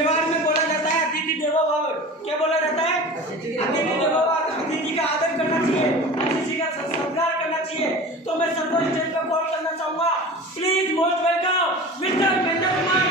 परिवार में बोला जाता है अतिथि देवो भव। क्या बोला जाता है? अतिथि देवो भव। अतिथि का आदर करना चाहिए, अतिथि का सत्कार करना चाहिए। तो मैं सबको स्टेज पर कॉल करना चाहूंगा, please most welcome mister Mahendra Kumar.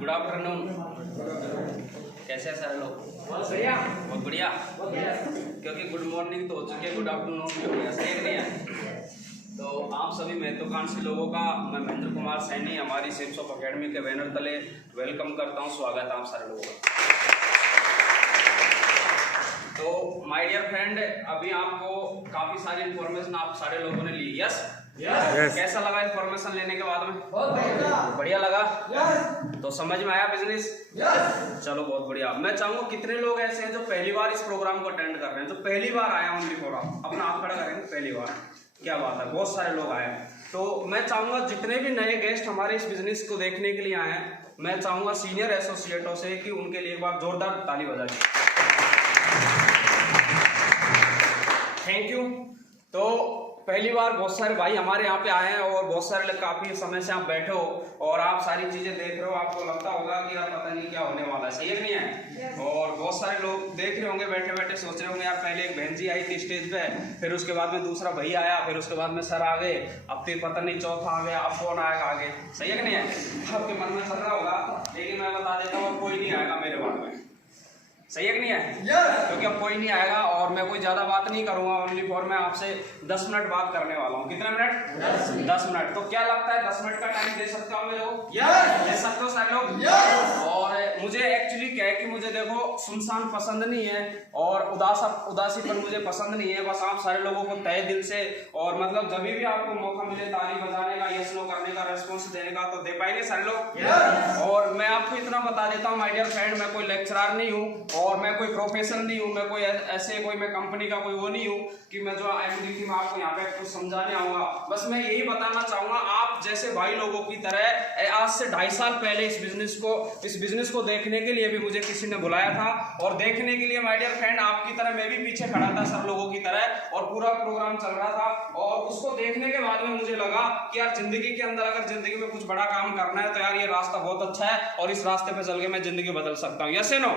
Good afternoon. कैसे हैं सारे लोग? बहुत बढ़िया, बहुत बढ़िया। क्योंकि गुड मॉर्निंग तो हो चुकी है, गुड आफ्टरनून भी हो गया, सही नहीं है? तो आप सभी महत्वाकांक्षी लोगों का मैं महेंद्र कुमार सैनी हमारी सिम्स ऑफ अकेडमी के बैनर तले वेलकम करता हूं। स्वागत है आप सारे लोगों का। तो माय डियर फ्रेंड, अभी आपको काफी सारी इन्फॉर्मेशन आप सारे लोगों ने ली। यस? कैसा लगा इन्फॉर्मेशन लेने के बाद में? बहुत बढ़िया लगा। तो समझ में आया बिजनेस? चलो बहुत बढ़िया। मैं चाहूंगा कितने लोग ऐसे हैं जो पहली बार इस प्रोग्राम को अटेंड कर रहे हैं, जो पहली बार आया ओनली प्रोग्राम? अपना हाथ खड़ा करेंगे, पहली बार। क्या बात है, बहुत सारे लोग आए हैं। तो मैं चाहूंगा जितने भी नए गेस्ट हमारे इस बिजनेस को देखने के लिए आए हैं, मैं चाहूंगा सीनियर एसोसिएटों से कि उनके लिए एक बार जोरदार ताली बजाइए। Thank you. तो पहली बार बहुत सारे भाई हमारे यहाँ पे आए हैं और बहुत सारे लोग काफी समय से आप बैठे हो और आप सारी चीजें देख रहे हो, आपको लगता होगा कि यार पता नहीं क्या होने वाला है, सही है नहीं है? और बहुत सारे लोग देख रहे होंगे, बैठे बैठे सोच रहे होंगे यार पहले एक बहन जी आई थी स्टेज पे, फिर उसके बाद में दूसरा भाई आया, फिर उसके बाद में सर आ गए, अब तो पता नहीं चौथा आ गया, अब कौन आएगा आगे, सही है कि नहीं है? आपके मन में चल रहा होगा, लेकिन मैं बता देता हूँ कोई नहीं आएगा मेरे बाद में, सही है कि नहीं है? क्योंकि अब कोई नहीं आएगा और मैं कोई ज्यादा बात नहीं करूंगा, ओनली फॉर मैं आपसे 10 मिनट बात करने वाला हूँ। कितने मिनट? 10 मिनट। तो क्या लगता है 10 मिनट का टाइम दे सकते हो मेरे को? दे सकते हो सारे लोग? और मुझे एक्चुअली क्या है कि मुझे देखो सुनसान पसंद नहीं है और उदासीपन मुझे पसंद नहीं है। बस आप सारे लोगों को तहे दिल से और मतलब जब भी आपको मौका मिले ताली बजाने का, यस नो करने का, रेस्पॉन्स देने का, तो दे पाएंगे सारे लोग? और मैं आपको इतना बता देता हूँ माय डियर फ्रेंड, मैं कोई लेक्चरर नहीं हूँ और मैं कोई प्रोफेसर नहीं हूँ, मैं कोई ऐसे कोई मैं कंपनी का कोई वो नहीं हूँ कि मैं जो आएंगे कि मैं आपको यहाँ पे कुछ समझाने आऊंगा। बस मैं यही बताना चाहूंगा, आप जैसे भाई लोगों की तरह आज से 2.5 साल पहले इस बिजनेस को देखने के लिए भी मुझे किसी ने बुलाया था और देखने के लिए माय डियर फ्रेंड आपकी तरह मैं भी पीछे खड़ा था सब लोगों की तरह और पूरा प्रोग्राम चल रहा था और उसको देखने के बाद में मुझे लगा कि यार जिंदगी के अंदर अगर जिंदगी में कुछ बड़ा काम करना है तो यार ये रास्ता बहुत अच्छा है और इस रास्ते पे चल के मैं जिंदगी बदल सकता हूँ। Yes no?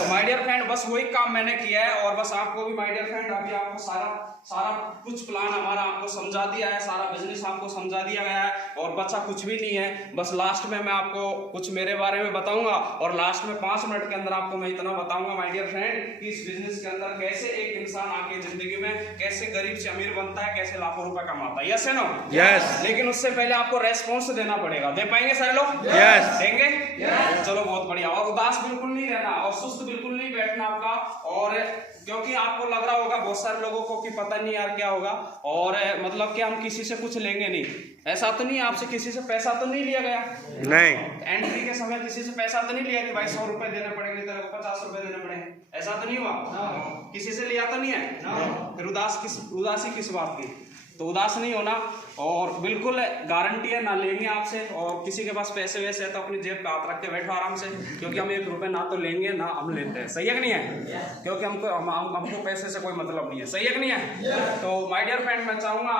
तो माय डियर फ्रेंड बस वही काम मैंने किया है और बस आपको भी माय डियर फ्रेंड अभी आपको सारा कुछ प्लान हमारा आपको समझा दिया है, सारा बिजनेस आपको समझा दिया गया है और बचा कुछ भी नहीं है। बस लास्ट में मैं आपको कुछ मेरे बारे में बताऊंगा और लास्ट में 5 मिनट के अंदर आपको मैं इतना बताऊंगा माय डियर फ्रेंड कि इस बिजनेस के अंदर कैसे एक इंसान आके जिंदगी में कैसे गरीब से अमीर बनता है, कैसे लाखों रुपए कमाता है। यस है नो? यस। लेकिन उससे पहले आपको रेस्पॉन्स देना पड़ेगा। दे पाएंगे सारे लोग? यस। देंगे? यस। चलो बहुत बढ़िया। और उदास बिल्कुल नहीं रहना और सुस्त बिल्कुल नहीं बैठना आपका, और क्योंकि आपको लग रहा होगा बहुत सारे लोगों को कि पता नहीं यार क्या होगा और मतलब कि हम किसी से कुछ लेंगे नहीं, ऐसा तो नहीं, आपसे किसी से पैसा तो नहीं लिया गया? नहीं। एंट्री के समय किसी से पैसा तो नहीं लिया कि भाई 100 रुपए देने पड़ेंगे, तेरे को 50 रुपए देने पड़ेंगे, ऐसा तो नहीं हुआ? किसी से लिया तो नहीं है? फिर उदासी किस बात की? तो उदास नहीं होना, और बिल्कुल गारंटी है ना लेंगे आपसे, और किसी के पास पैसे वैसे है तो अपनी जेब पे हाथ रख के बैठो आराम से, क्योंकि हम 1 रुपये ना तो लेंगे ना हम लेते हैं, सही है कि नहीं है, क्योंकि हमको पैसे से कोई मतलब नहीं है, सही है कि नहीं है। तो माय डियर फ्रेंड, मैं चाहूंगा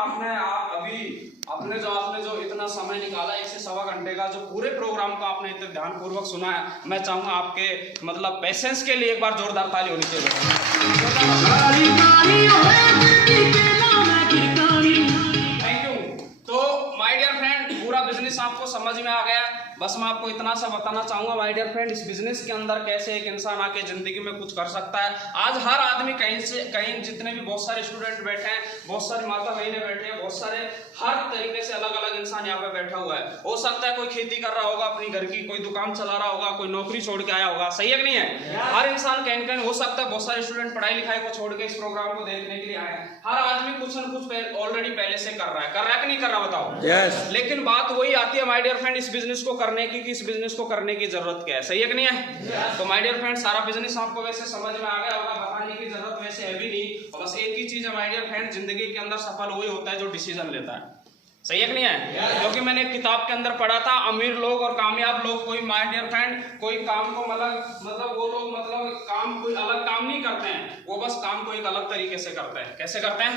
आपने जो इतना समय निकाला 1 से सवा घंटे का, जो पूरे प्रोग्राम को आपने इतने ध्यानपूर्वक सुना है, मैं चाहूंगा आपके मतलब पेशेंस के लिए एक बार जोरदार ताली होनी चाहिए। Thank you. तो माय डियर फ्रेंड, पूरा बिजनेस आपको समझ में आ गया। बस मैं आपको इतना सा बताना चाहूंगा माय डियर फ्रेंड, इस बिजनेस के अंदर कैसे एक इंसान आके जिंदगी में कुछ कर सकता है। आज हर आदमी कहीं से कहीं, जितने भी बहुत सारे स्टूडेंट बैठे हैं, बहुत सारी माता बहनें बैठे हैं, बहुत सारे हर तरीके से अलग अलग इंसान यहाँ पे बैठा हुआ है। हो सकता है कोई खेती कर रहा होगा अपनी घर की, कोई दुकान चला रहा होगा, कोई नौकरी छोड़ के आया होगा, सही है कि नहीं है। हर इंसान कहीं कहीं हो सकता है, बहुत सारे स्टूडेंट पढ़ाई लिखाई को छोड़ के इस प्रोग्राम को देखने के लिए आए हैं। हर आदमी कुछ न कुछ ऑलरेडी पहले से कर रहा है कि नहीं कर रहा, बताओ। लेकिन बात वही आती है माय डियर फ्रेंड, इस बिजनेस को करने की, इस बिजनेस को करने की जरूरत क्या है, सही है कि नहीं है। तो माय डियर फ्रेंड, सारा बिजनेस आपको वैसे समझ में आ गया होगा, बताने की जरूरत वैसे है भी नहीं। बस एक ही चीज है माय डियर फ्रेंड, जिंदगी के अंदर सफल वही होता है जो डिसीजन लेता है, सही है कि नहीं है। क्योंकि मैंने एक किताब के अंदर पढ़ा था, अमीर लोग और कामयाब लोग, कोई माय डियर फ्रेंड कोई काम को मतलब वो लोग काम कोई अलग काम नहीं करते हैं, वो बस काम को एक अलग तरीके से करते हैं। कैसे करते हैं?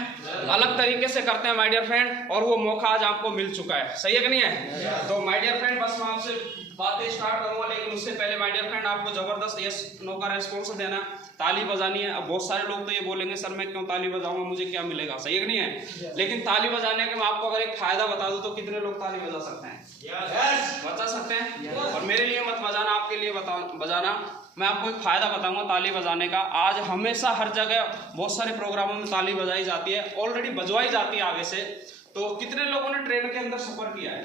अलग तरीके से करते हैं माय डियर फ्रेंड, और वो मौका आज आपको मिल चुका है, सही है कि नहीं है। तो माय डियर फ्रेंड, बस मैं आपसे बातें स्टार्ट करूंगा, लेकिन उससे पहले माय डियर फ्रेंड आपको जबरदस्त यस नो का रेस्पॉन्स देना, ताली बजानी है। अब बहुत सारे लोग तो ये बोलेंगे सर मैं क्यों ताली बजाऊंगा, मुझे क्या मिलेगा, सही है कि नहीं है। लेकिन ताली बजाने के मैं आपको अगर एक फायदा बता दूं, तो कितने लोग ताली बजा सकते हैं? बजा सकते हैं। और मेरे लिए मत बजाना, आपके लिए बजाना। मैं आपको एक फायदा बताऊंगा ताली बजाने का। आज हमेशा हर जगह बहुत सारे प्रोग्रामों में ताली बजाई जाती है, ऑलरेडी बजवाई जाती है आगे से। तो कितने लोगों ने ट्रेन के अंदर सफर किया है?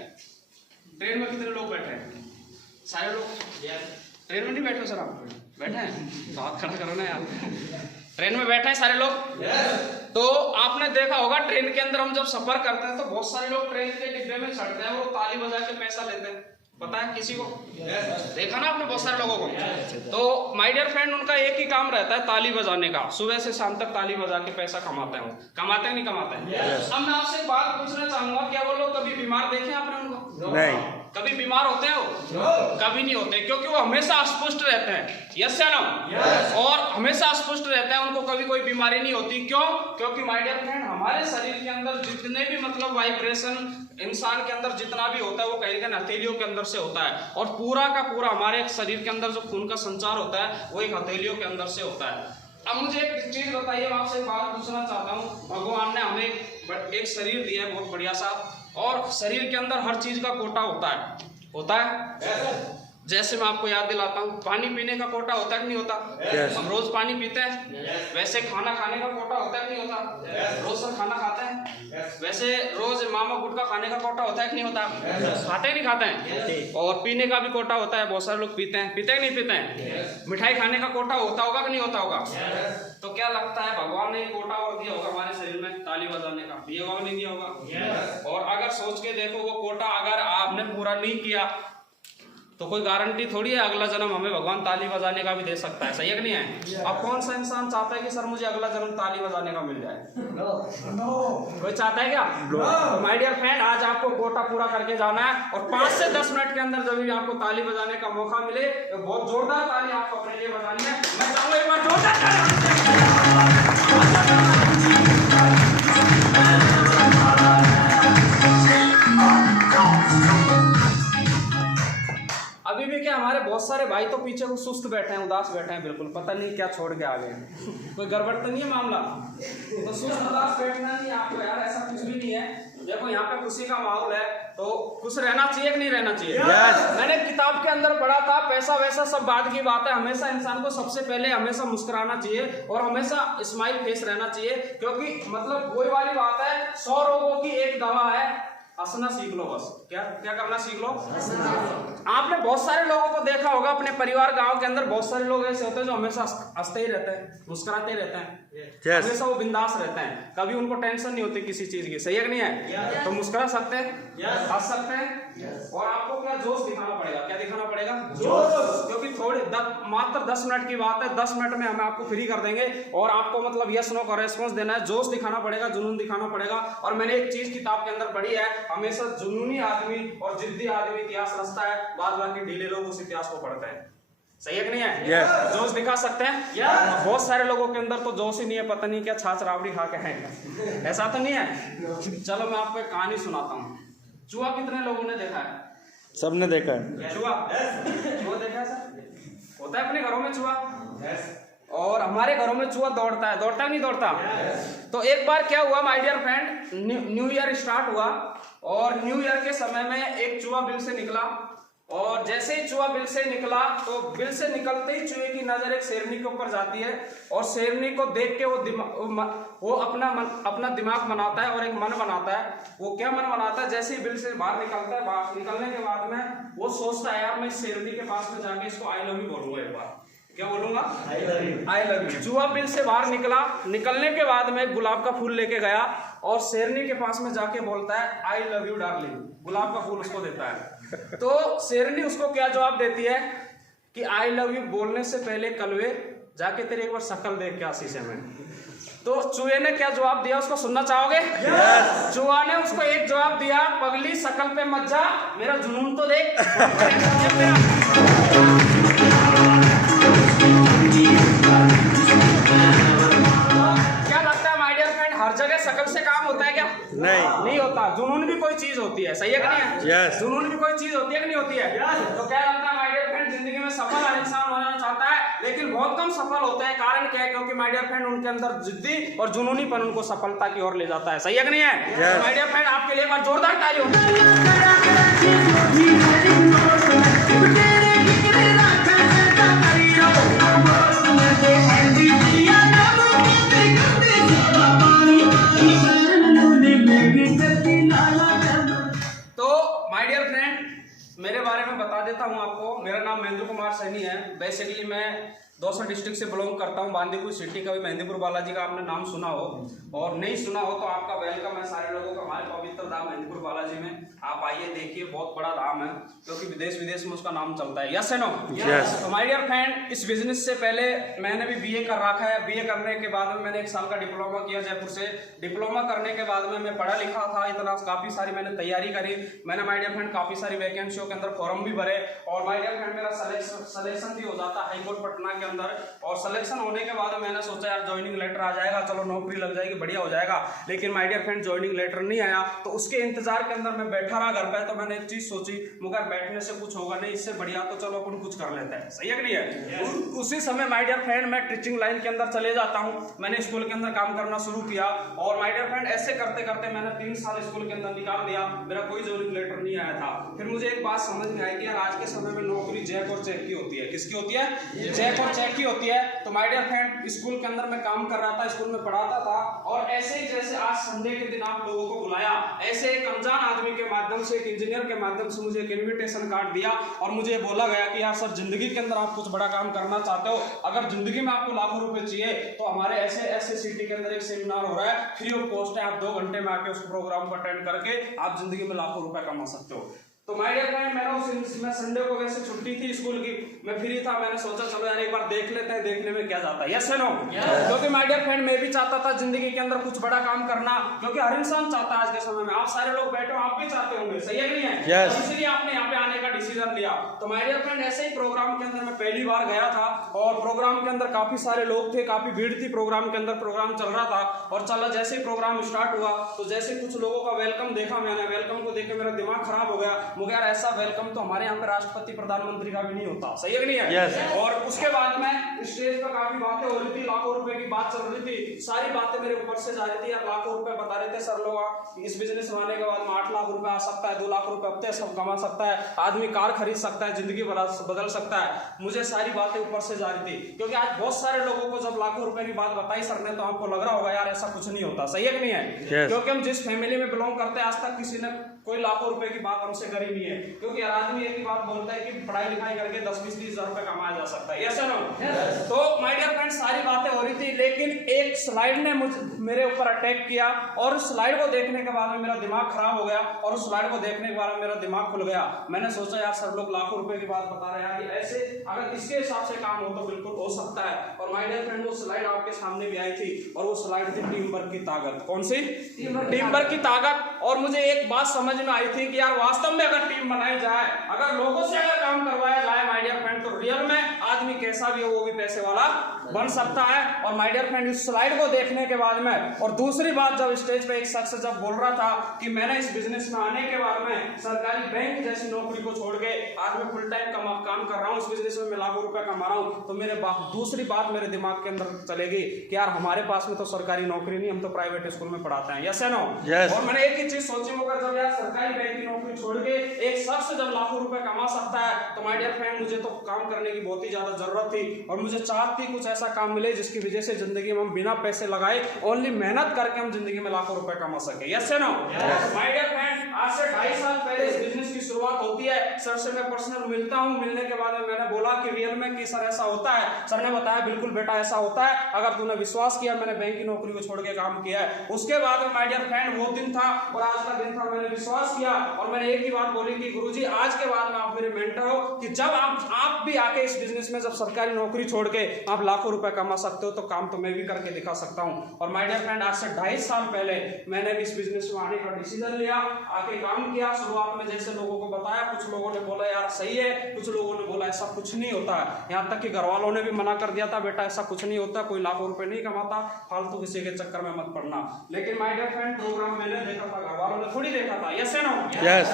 ट्रेन में कितने लोग बैठे हैं? सारे लोग ट्रेन में नहीं बैठे सर? आप बैठे हैं तो हाथ खड़ा करो ना यार। ट्रेन में बैठे हैं सारे लोग? तो आपने देखा होगा ट्रेन के अंदर हम जब सफर करते हैं तो बहुत सारे लोग ट्रेन के डिब्बे में चढ़ते हैं, वो ताली बजा के पैसा लेते हैं। पता है किसी को? देखा ना आपने बहुत सारे लोगों को। तो माय डियर फ्रेंड, उनका एक ही काम रहता है ताली बजाने का, सुबह से शाम तक ताली बजा के पैसा कमाते हैं। कमाते हैं नहीं कमाते हैं? अब मैं आपसे एक बात पूछना चाहूंगा, क्या वो लोग कभी बीमार देखे आपने उनको? नहीं। कभी बीमार होते हैं वो? कभी नहीं होते, क्योंकि वो हमेशा अस्पुष्ट रहते हैं। यस या नो? और हमेशा अस्पुष्ट रहते हैं, उनको कभी कोई बीमारी नहीं होती। क्यों? क्योंकि माय डियर फ्रेंड, हमारे शरीर के अंदर जितने भी मतलब वाइब्रेशन इंसान के अंदर जितना भी होता है, वो कहीं ना हथेलियों के अंदर से होता है। और पूरा का पूरा हमारे शरीर के अंदर जो खून का संचार होता है, वो एक हथेलियों के अंदर से होता है। अब मुझे एक चीज बताइए, मैं आपसे एक बात पूछना चाहता हूँ। भगवान ने हमें एक शरीर दिया है बहुत बढ़िया सा, और शरीर के अंदर हर चीज का कोटा होता है। जैसे मैं आपको याद दिलाता हूँ, पानी पीने का कोटा होता है कि नहीं होता? हम रोज पानी पीते हैं। वैसे खाना खाने का कोटा होता है कि नहीं होता? रोज सब खाना खाते हैं। वैसे रोज मामा गुटखा खाने का कोटा होता है कि नहीं होता? खाते नहीं खाते हैं। और पीने का भी कोटा होता है, बहुत सारे लोग पीते हैं कि नहीं पीते हैं? मिठाई खाने का कोटा होता होगा कि नहीं होता होगा? तो क्या लगता है भगवान ने कोटा और दिया होगा हमारे शरीर में ताली बजाने का? दिया होगा नहीं दिया होगा? और अगर सोच के देखो, वो कोटा अगर आपने पूरा नहीं किया तो कोई गारंटी थोड़ी है अगला जन्म हमें भगवान ताली बजाने का भी दे सकता है, सही है कि नहीं है। अब कौन सा इंसान चाहता है कि सर मुझे अगला जन्म ताली बजाने का मिल जाए? कोई चाहता है क्या? तो माय डियर फ्रेंड, आज आपको कोटा पूरा करके जाना है, और 5 से 10 मिनट के अंदर जब भी आपको ताली बजाने का मौका मिले तो बहुत जोरदार ताली आपको अपने लिए बजानी है। मैं चाहूंगा एक बार जोरदार। अभी भी क्या हमारे बहुत सारे भाई तो पीछे वो सुस्त बैठे हैं, उदास बैठे हैं, बिल्कुल पता नहीं क्या छोड़ के आ गए। कोई गड़बड़ तो नहीं है मामला? तो सुस्त उदास बैठना नहीं आपको यार, ऐसा कुछ भी नहीं है। देखो यहाँ पे खुशी का माहौल है, तो खुश रहना चाहिए कि नहीं रहना चाहिए? मैंने किताब के अंदर पढ़ा था, पैसा वैसा सब बात की बात है, हमेशा इंसान को सबसे पहले हमेशा मुस्कुराना चाहिए और हमेशा स्माइल फेस रहना चाहिए। क्योंकि मतलब वही वाली बात है, 100 रोगों की एक दवा है, हंसना सीख लो। बस क्या करना सीख लो? आपने बहुत सारे लोगों को देखा होगा अपने परिवार गांव के अंदर, बहुत सारे लोग ऐसे होते हैं जो हमेशा हंसते ही रहते हैं, मुस्कुराते रहते हैं, हमेशा वो बिंदास रहते हैं, कभी उनको टेंशन नहीं होती किसी चीज की। सही है कि नहीं है? तो मुस्कुरा सकते हैं, हंस सकते हैं, और आपको क्या जोश दिखाना पड़ेगा, क्या दिखाना पड़ेगा? जोश। क्योंकि मात्र 10 मिनट की बात है, 10 मिनट में हम आपको फ्री कर देंगे और आपको मतलब यस नो का रेस्पॉन्स देना है, जोश दिखाना पड़ेगा, जुनून दिखाना पड़ेगा। और मैंने एक चीज किताब के अंदर पढ़ी है, हमेशा जुनूनी आदमी और जिद्दी आदमी इतिहास रचता है, बाद बाकी ढीले लोग उस इतिहास को पढ़ते हैं। सही है कि नहीं है? yes. जोश दिखा सकते हैं। बहुत सारे लोगों के अंदर तो जोश ही नहीं है, पता नहीं क्या छाछ राबड़ी खा के हैं, ऐसा तो नहीं है। चलो मैं आपको एक कहानी सुनाता हूँ। चूहा कितने लोगों ने देखा है? सबने देखा है। चूहा देखा है सर? होता है अपने घरों में चूहा। और हमारे घरों में चूहा दौड़ता है, दौड़ता है नहीं दौड़ता? तो एक बार क्या हुआ my dear friend, new year start हुआ और न्यू ईयर के समय में एक चूहा बिल से निकला, और जैसे ही चूहा बिल से निकला तो बिल से निकलते ही चूहे की नजर एक शेरनी के ऊपर जाती है, और शेरनी को देख के वो अपना दिमाग बनाता है और एक मन बनाता है। वो क्या मन बनाता है? जैसे ही बिल से बाहर निकलता है, बाहर निकलने के बाद में वो सोचता है यार मैं इस शेरनी के पास में जाके इसको आई लव यू बोलूंगा एक बार। क्या बोलूंगा? I love you. चूहा बिल से बाहर निकला, निकलने के बाद में गुलाब का फूल लेके गया और शेरनी के पास में जाके बोलता है आई लव यू डार्लिंग, गुलाब का फूल उसको देता है। तो शेरनी उसको क्या जवाब देती है कि आई लव यू बोलने से पहले कलवे जाके तेरे एक बार शक्ल देख के शीशे में। तो चूहे ने क्या जवाब दिया, उसको सुनना चाहोगे? yes. चूहा ने उसको एक जवाब दिया, पगली शक्ल पे मत जा, मेरा जुनून तो देख। क्या लगता है माय डियर फ्रेंड, हर जगह शक्ल से काम होता है क्या? नहीं होता। जुनून भी कोई चीज होती है। सही है कि नहीं है? yes. जुनून भी कोई चीज होती है कि नहीं होती है? yes. तो क्या लगता है माय डियर फ्रेंड, जिंदगी में सफल हर इंसान होना चाहता है, लेकिन बहुत कम सफल होता है। कारण क्या है? क्योंकि माय डियर फ्रेंड उनके अंदर जिद्दी और जुनूनीपन उनको सफलता की ओर ले जाता है। सही है कि नहीं है? yes. माय डियर फ्रेंड, आपके लिए एक बार जोरदार ताली हो। मेरे बारे में बता देता हूं आपको। मेरा नाम महेंद्र कुमार सैनी है। बेसिकली मैं दौसा डिस्ट्रिक्ट से बिलोंग करता हूं, बांदीपुर सिटी का। भी मेहंदीपुर बालाजी का आपने नाम सुना हो, और नहीं सुना हो तो आपका वेलकम है सारे लोगों का हमारे पवित्र धाम मेहंदीपुर बालाजी में। आप आइए, देखिए, बहुत बड़ा धाम है, क्योंकि विदेश विदेश में उसका नाम चलता है। यस है नो? तो माय डियर फ्रेंड, इस बिजनेस से पहले मैंने भी बीए कर रखा है। बीए करने के बाद में मैंने 1 साल का डिप्लोमा किया जयपुर से। डिप्लोमा करने के बाद में मैं पढ़ा लिखा था इतना, काफी सारी मैंने तैयारी करी। मैंने माय डियर फ्रेंड काफी सारी वैकेंसियों के अंदर फॉर्म भी भरे, और माय डियर फ्रेंड मेरा सिलेक्शन भी हो जाता हाई कोर्ट पटना के अंदर। और सिलेक्शन होने के बाद मैंने सोचा यार ज्वाइनिंग लेटर आ जाएगा, चलो नौकरी लग जाएगी, बढ़िया हो जाएगा। लेकिन my dear friend joining letter नहीं आया। तो उसके इंतजार के अंदर मैं बैठा रहा घर पे। तो मैंने एक चीज सोची, मगर बैठने से कुछ होगा नहीं, इससे बढ़िया तो चलो अपन कुछ कर लेते हैं। सही है कि नहीं है? उसी समय माय डियर फ्रेंड मैं टीचिंग लाइन के अंदर चले जाता हूँ। मैंने स्कूल के अंदर काम करना शुरू किया, और माय डियर फ्रेंड ऐसे करते करते मैंने 3 साल स्कूल के अंदर निकाल दिया। मेरा कोई ज्वाइनिंग लेटर नहीं आया था। फिर मुझे एक बात समझ में आई कि यार आज के समय में नौकरी जैक और चेक की होती है। किसकी होती है? जैक और चेक की होती है। तो माय डियर फ्रेंड स्कूल के अंदर मैं काम कर रहा था, स्कूल में पढ़ाता था, और ऐसे ही जैसे आज संडे के दिन आप लोगों को बुलाया, ऐसे एक अनजान आदमी के माध्यम से, एक इंजीनियर के माध्यम से मुझे एक इनविटेशन कार्ड दिया, और मुझे बोला गया कि यार सर, जिंदगी के अंदर आप कुछ बड़ा काम करना चाहते हो, अगर जिंदगी में आपको लाखों रुपए चाहिए तो हमारे ऐसे सिटी के अंदर एक सेमिनार हो रहा है, फ्री ऑफ कॉस्ट है। आप 2 घंटे में आके उस प्रोग्राम को अटेंड करके आप जिंदगी में लाखों रुपए कमा सकते हो। तो माय डियर फ्रेंड, मैं संडे को वैसे छुट्टी थी स्कूल की, मैं फ्री था। मैंने सोचा चलो यार एक बार देख लेते हैं, देखने में क्या जाता है। Yes no? क्योंकि माय डियर फ्रेंड मैं भी चाहता था जिंदगी के अंदर कुछ बड़ा काम करना, क्योंकि हर इंसान चाहता है आज के समय में। आप सारे लोग बैठे हो, आप भी चाहते होंगे। सही है कि नहीं है? तो इसलिए आपने यहाँ पे आने का डिसीजन लिया। तो माय डियर फ्रेंड ऐसे ही प्रोग्राम के अंदर मैं पहली बार गया था, और प्रोग्राम के अंदर काफी सारे लोग थे, काफी भीड़ थी प्रोग्राम के अंदर। प्रोग्राम चल रहा था, और चला जैसे ही प्रोग्राम स्टार्ट हुआ तो जैसे कुछ लोगों का वेलकम देखा मैंने, वेलकम को देख के मेरा दिमाग खराब हो गया। मुझे यार ऐसा वेलकम तो हमारे यहाँ पे राष्ट्रपति प्रधानमंत्री का भी नहीं होता। सही है कि नहीं है? yes. और उसके बाद में स्टेज पर काफी बातें हो रही थी, लाखों रुपए की बात चल रही थी, सारी बातें मेरे ऊपर से जा रही थी। यार लाखों रुपए बता रहे थे सर लोग, इस बिजनेस में आने के बाद में 8 लाख रुपए आ सकता है, 2 लाख रुपए हफ्ते सब कमा सकता है, आदमी कार खरीद सकता है, जिंदगी बदल सकता है। मुझे सारी बातें ऊपर से जा रही थी, क्योंकि आज बहुत सारे लोगों को जब लाखों रुपए की बात बताई सर ने, तो आपको लग रहा होगा यार ऐसा कुछ नहीं होता। सही है कि नहीं है? yes. क्योंकि हम जिस फैमिली में बिलोंग करते हैं, आज तक किसी ने कोई लाखों रुपए की बात हमसे करी नहीं है, क्योंकि हर आदमी एक ही बात बोलता है कि पढ़ाई लिखाई करके 10-20-30 हजार रुपए कमाया जा सकता है। Yes no? तो माय डियर फ्रेंड सारी बातें हो रही थी, लेकिन एक स्लाइड ने मेरे ऊपर अटैक किया और उस स्लाइड को देखने के बाद में मेरा दिमाग खराब हो गया और उस स्लाइड को देखने के बाद में मेरा दिमाग खुल गया। मैंने सोचा यार सर लोग लाखों रुपए की बात बता रहे हैं, ऐसे अगर इसके हिसाब से काम हो तो बिल्कुल हो सकता है। और माय डियर फ्रेंड वो स्लाइड आपके सामने भी आई थी और वो स्लाइड थी टीम वर्क की ताकत। कौन सी? टीम वर्क की ताकत। और मुझे एक बात समझ में आई थी कि यार वास्तव में अगर टीम बनाई जाए, अगर लोगों से अगर काम करवाया जाए माय डियर फ्रेंड, तो रियल में आदमी कैसा भी हो वो भी पैसे वाला बन सकता है। और माय डियर फ्रेंड इस स्लाइड को देखने के बाद में, और दूसरी बात जब स्टेज पे एक शख्स जब बोल रहा था कि मैंने इस बिजनेस में आने के बाद में सरकारी बैंक जैसी नौकरी को छोड़ के आज मैं फुल टाइम काम कर रहा हूँ, इस बिजनेस में मैं लाखों रुपए कमा रहा हूँ, तो मेरे दूसरी बात मेरे दिमाग के अंदर चलेगी कि यार हमारे पास में तो सरकारी नौकरी नहीं, हम तो प्राइवेट स्कूल में पढ़ाते हैं। यस या नो? और मैंने एक ही चीज सोची होगा, जब यार सरकारी बैंक की नौकरी छोड़ के एक शख्स जब लाखों रुपए कमा सकता है, तो माय डियर फ्रेंड मुझे तो काम करने की बहुत ही ज्यादा जरूरत थी और मुझे चाहत थी कुछ ऐसा काम मिले जिसकी वजह से जिंदगी में हम बिना पैसे लगाए ओनली मेहनत करके हम जिंदगी में लाखों रुपए कमा सके। यस या नो? माय डियर फ्रेंड आज से 2.5 साल पहले इस बिजनेस की शुरुआत होती है। सर से मैं पर्सनल मिलता हूँ, मिलने के बाद मैंने बोला कि रियल में कि सर ऐसा होता है। सर ने बताया बिल्कुल बेटा ऐसा होता है, अगर तूने विश्वास किया, मैंने बैंक की नौकरी को छोड़ के काम किया है। उसके बाद में माय डियर फ्रेंड वो दिन था और आज का दिन था, मैंने विश्वास किया और मैंने एक ही बात बोली कि गुरुजी आज के बाद में आप मेरे मेंटर हो, कि जब आप भी आके इस बिजनेस में जब सरकारी नौकरी छोड़ के आप लाखों रुपए कमा सकते हो तो काम तो मैं भी करके दिखा सकता हूँ। और माय डियर फ्रेंड आज से 2.5 साल पहले मैंने भी इस बिजनेस में आने का डिसीजन लिया, आके काम किया। शुरुआत में जैसे लोगों को बताया, कुछ लोगों ने बोला यार सही है, कुछ लोगों ने बोला ऐसा कुछ नहीं होता है, यहाँ तक कि घर वालों ने भी मना कर दिया था बेटा ऐसा कुछ नहीं होता, कोई लाखों रुपए नहीं कमाता, फालतू किसी के चक्कर में मत पड़ना। लेकिन माय डियर फ्रेंड प्रोग्राम मैंने देखा था, घर वालों ने थोड़ी देखा था। Yes no?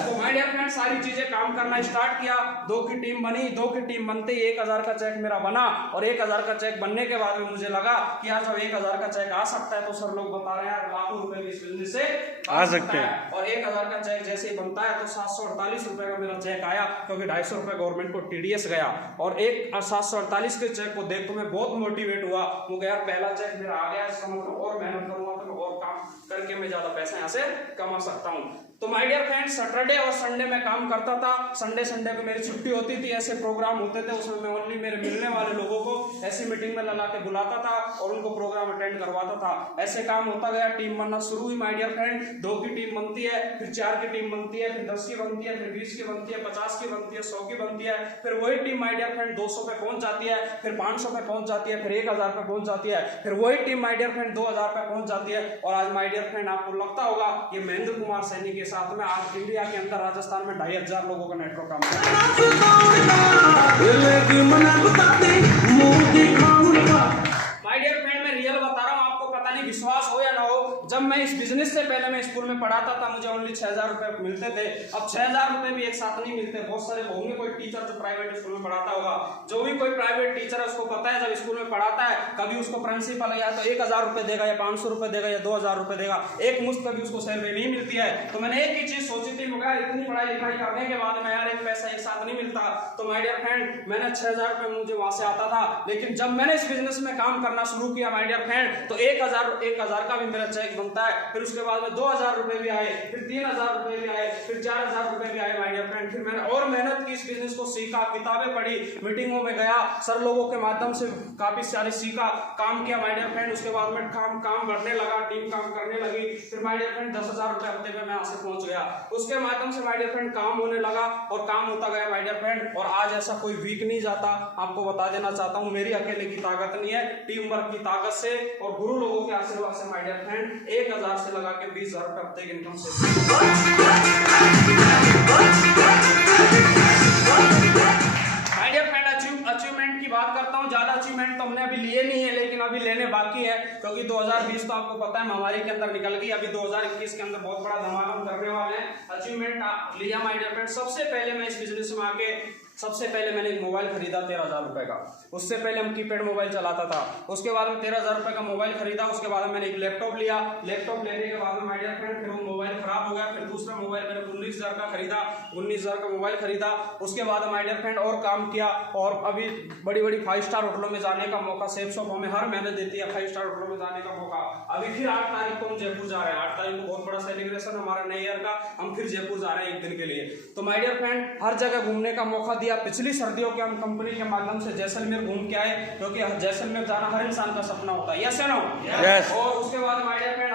तो माय डियर फ्रेंड सारी चीजें काम करना स्टार्ट किया। 2 की टीम बनी, 2 की टीम बनते ही 1000 का चेक मेरा बना और 1000 का चेक बनने के बाद में मुझे लगा कि यार जब 1000 का चेक आ सकता है तो सर लोग बता रहे हैं लाखों रुपए भी इस बिजनेस से आ सकते हैं। और 1000 का चेक जैसे ही बनता है तो 748 रुपए का मेरा चेक आया, क्योंकि 250 रुपए गवर्नमेंट को टीडीएस गया। और एक 748 के चेक को देख तो मैं बहुत मोटिवेट हुआ, मुझे यार पहला चेक मेरा आ गया, इसका मतलब और मेहनत करूंगा तो मैं और काम करके मैं ज्यादा पैसा यहाँ से कमा सकता हूँ। तो माय डियर फ्रेंड सैटरडे और संडे में काम करता था। संडे को मेरी छुट्टी होती थी, ऐसे प्रोग्राम होते थे उसमें मैं ओनली मेरे मिलने वाले लोगों को ऐसी मीटिंग में ला के बुलाता था और उनको प्रोग्राम अटेंड करवाता था। ऐसे काम होता गया, टीम बनना शुरू हुई माय डियर फ्रेंड। 2 की टीम बनती है, फिर 4 की टीम बनती है, फिर 10 की बनती है, फिर 20 की बनती है, 50 की बनती है, 100 की बनती है, फिर वही टीम माय डियर फ्रेंड 200 पे पहुंच जाती है, फिर 500 पे पहुंच जाती है, फिर 1000 पे पहुंच जाती है, फिर वही टीम माय डियर फ्रेंड 2000 पे पहुंच जाती है। और आज माय डियर फ्रेंड आपको लगता होगा ये महेंद्र कुमार सैनी के साथ में आज इंडिया के अंदर राजस्थान में 2500 लोगों का नेटवर्क काम है। माय डियर फ्रेंड मैं रियल बता रहा हूँ आपको, पता नहीं विश्वास हो या ना हो, जब मैं इस बिजनेस से पहले मैं स्कूल में पढ़ाता था मुझे ओनली 6000 रुपए मिलते थे। अब 6000 रुपए भी एक साथ नहीं मिलते। बहुत सारे होंगे कोई टीचर जो प्राइवेट स्कूल में पढ़ाता होगा, जो भी कोई प्राइवेट टीचर है उसको पता है जब स्कूल में पढ़ाता है कभी उसको प्रिंसिपल या तो 1000 रुपए देगा या 500 रुपए देगा या 2000 रुपए देगा, एक मुश्त कभी उसको सैलरी नहीं मिलती है। तो मैंने एक ही चीज सोची थी, मगर इतनी पढ़ाई लिखाई करने के बाद में यार एक पैसा एक साथ नहीं मिलता। तो माय डियर फ्रेंड मैंने 6000 रुपए मुझे वहां से आता था, लेकिन जब मैंने इस बिजनेस में काम करना शुरू किया माय डियर फ्रेंड तो 1000 का भी मेरा चेक बनता है। फिर उसके बाद में 2000 रुपए भी आए, फिर 3000 रुपए भी आए, फिर 4000 रुपए भी आए माय डियर फ्रेंड। फिर मैंने और मेहनत की, इस बिजनेस को सीखा, किताबें पढ़ी, मीटिंगों में गया, सर लोगों के माध्यम से काफी सारे सीखा, काम किया माय डियर फ्रेंड। उसके बाद में काम बढ़ने लगा, टीम काम करने लगी। फिर माय डियर फ्रेंड 10,000 रुपए हफ्ते में मैं यहाँ से पहुंच गया। उसके माध्यम से माय डियर फ्रेंड काम होने लगा और काम होता गया माय डियर फ्रेंड। और आज ऐसा कोई वीक नहीं जाता, आपको बता देना चाहता हूँ, मेरी अकेले की ताकत नहीं है, टीम वर्क की ताकत से और गुरु लोगों के आशीर्वाद से माय डियर फ्रेंड 1000 से लगा के 20,000 रुपए हफ्ते की इनकम से। माय डियर फ्रेंड अचीवमेंट की बात करता हूँ, ज्यादा अचीवमेंट तो हमने अभी लिए नहीं है, लेकिन अभी लेने बाकी है, क्योंकि 2020 तो आपको पता है महामारी के अंदर निकल गई। अभी 2021 के अंदर बहुत बड़ा धमाका हम करने वाले हैं। अचीवमेंट लिया माय डियर फ्रेंड। सबसे पहले मैं इस बिजनेस में आके सबसे पहले मैंने एक मोबाइल खरीदा 13,000 रुपए का। उससे पहले हम कीपैड मोबाइल चलाता था। उसके बाद में 13,000 रुपए का मोबाइल खरीदा। उसके बाद मैंने एक लैपटॉप लिया। लैपटॉप लेने के बाद में माय डियर फ्रेंड फिर वो मोबाइल खराब हो गया। फिर दूसरा मोबाइल मैंने 19,000 का खरीदा। 19,000 का मोबाइल खरीदा। उसके बाद माय डियर फ्रेंड और काम किया और अभी बड़ी बड़ी 5 स्टार होटलों में जाने का मौका सेफ शॉप हमें हर महीने देती है। 5 स्टार होटलों में जाने का मौका। अभी फिर 8 तारीख को हम जयपुर जा रहे हैं। 8 तारीख को बहुत बड़ा सेलिब्रेशन हमारा नए ईयर का। हम फिर जयपुर जा रहे हैं 1 दिन के लिए। तो माय डियर फ्रेंड हर जगह घूमने का मौका दिया। पिछली सर्दियों के हम कंपनी के माध्यम से जैसलमेर घूम के आए, क्योंकि जैसलमेर जाना हर इंसान का सपना होता है। यस या नो? यस। और उसके बाद माय डियर फ्रेंड